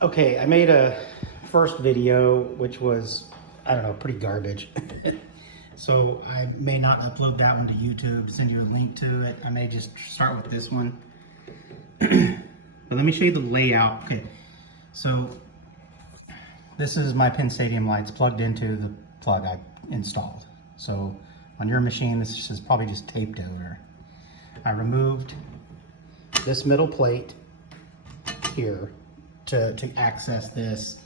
Okay, I made a first video, which was, I don't know, pretty garbage. So I may not upload that one to YouTube, send you a link to it. I may just start with this one. But let me show you the layout. Okay, so this is my Penn Stadium lights plugged into the plug I installed. So on your machine, this is probably just taped over. I removed this middle plate here to access this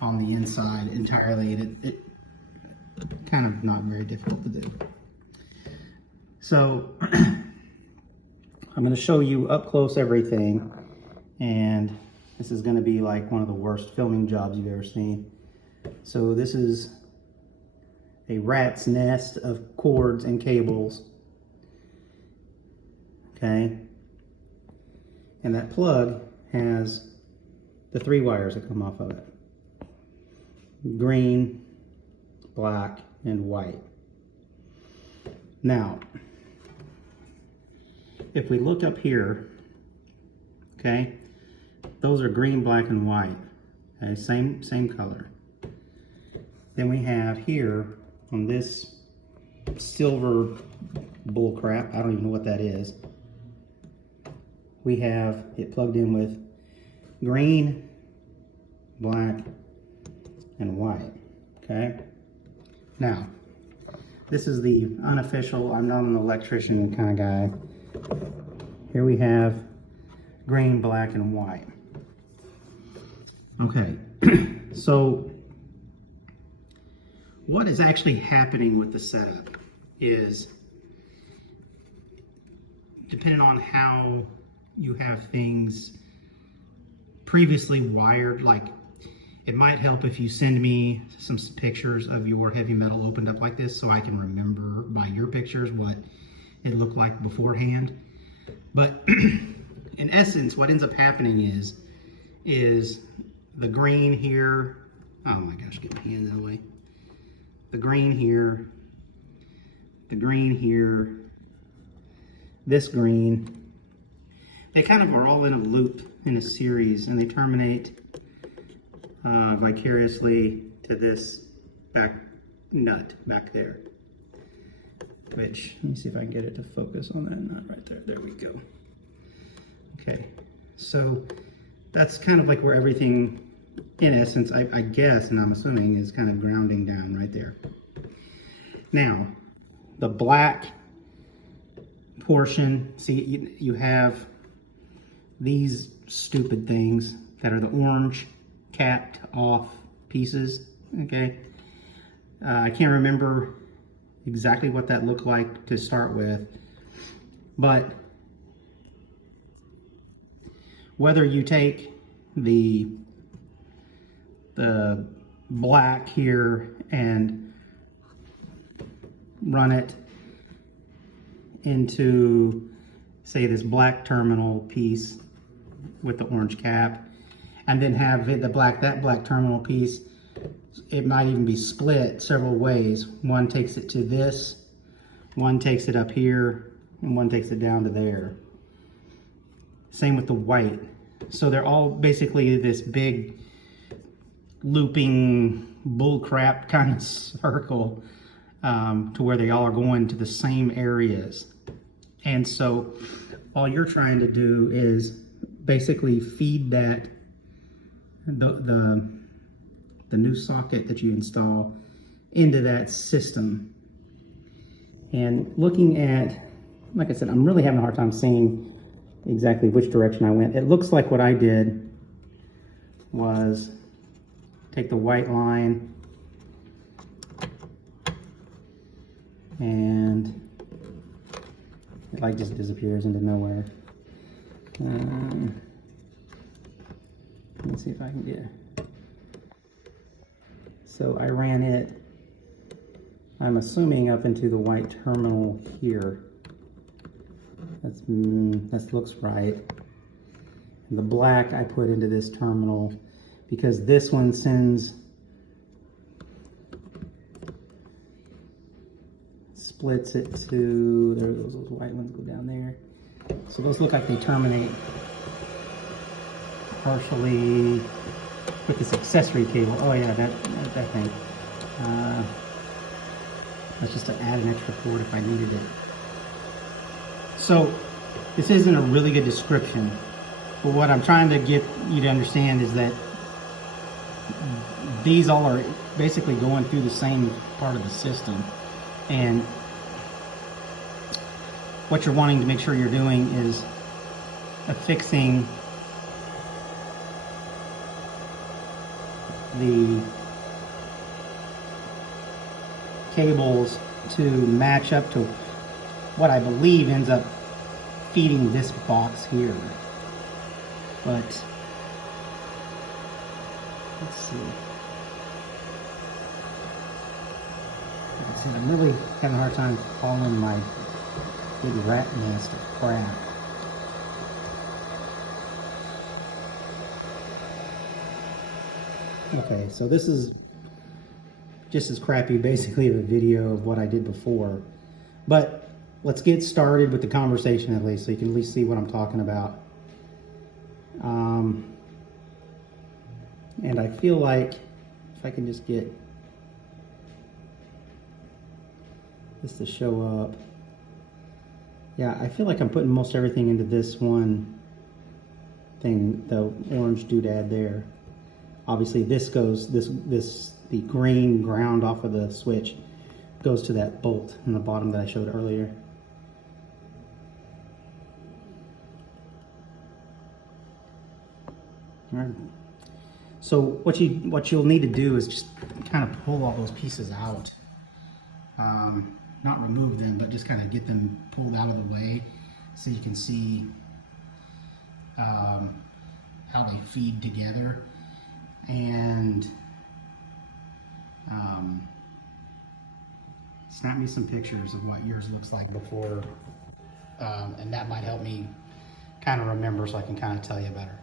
on the inside entirely. It kind of not very difficult to do. So I'm going to show you up close everything, and this is going to be like one of the worst filming jobs you've ever seen. So this is a rat's nest of cords and cables. Okay, and that plug has the 3 wires that come off of it: green, black, and white. Now, if we look up here, okay, those are green, black, and white. Okay, same color. Then we have here on this silver bull crap, I don't even know what that is, we have it plugged in with green, black, and white. Okay, now this is the unofficial, I'm not an electrician kind of guy. Here we have green, black, and white. Okay, so what is actually happening with the setup is, depending on how you have things previously wired, like it might help if you send me some pictures of your heavy metal opened up like this so I can remember by your pictures what it looked like beforehand. But in essence, what ends up happening is the green here, oh my gosh, get my hand out of the way. The green here, the green here, this green, they kind of are all in a loop, in a series, and they terminate vicariously to this back nut back there. Which, let me see if I can get it to focus on that nut right there. There we go. Okay, so that's kind of like where everything, in essence, I guess, and I'm assuming, is kind of grounding down right there. Now, the black portion, see, you have these stupid things that are the orange capped off pieces. Okay, I can't remember exactly what that looked like to start with, but whether you take the black here and run it into, say, this black terminal piece with the orange cap, and then have that black terminal piece, it might even be split several ways. One takes it to this, one takes it up here, and one takes it down to there. Same with the white. So they're all basically this big looping bullcrap kind of circle, to where they all are going to the same areas. And so all you're trying to do is basically feed that the new socket that you install into that system. And looking at, like I said, I'm really having a hard time seeing exactly which direction I went. It looks like what I did was take the white line and it like just disappears into nowhere. Let's see if I can get it. So I ran it, I'm assuming, up into the white terminal here. That looks right. And the black I put into this terminal because this one splits it to, there those white ones go down there. So those look like they terminate partially with this accessory cable. Oh yeah, that thing. That's just to add an extra cord if I needed it. So this isn't a really good description, but what I'm trying to get you to understand is that these all are basically going through the same part of the system, and what you're wanting to make sure you're doing is affixing the cables to match up to what I believe ends up feeding this box here. But let's see. Like I said, I'm really having a hard time following my big rat nest of crap. Okay, so this is just as crappy basically of a video of what I did before. But let's get started with the conversation at least, so you can at least see what I'm talking about. And I feel like if I can just get this to show up. Yeah, I feel like I'm putting most everything into this one thing, the orange doodad there. Obviously this goes, the green ground off of the switch goes to that bolt in the bottom that I showed earlier. All right. So what you'll need to do is just kind of pull all those pieces out. Not remove them, but just kind of get them pulled out of the way so you can see how they feed together. And snap me some pictures of what yours looks like before, and that might help me kind of remember, so I can kind of tell you better.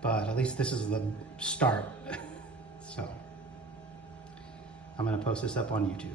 But at least this is the start. So I'm going to post this up on YouTube.